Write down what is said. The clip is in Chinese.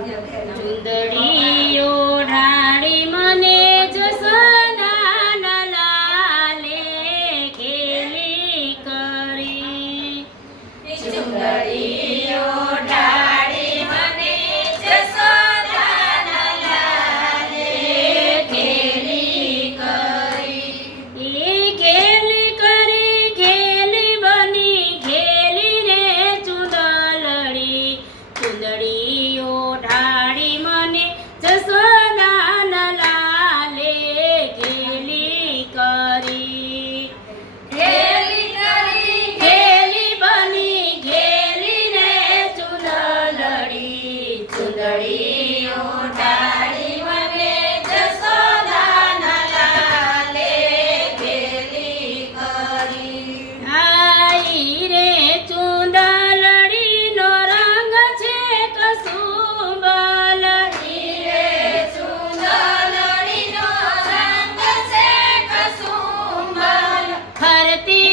ચુંદડીઓ हरती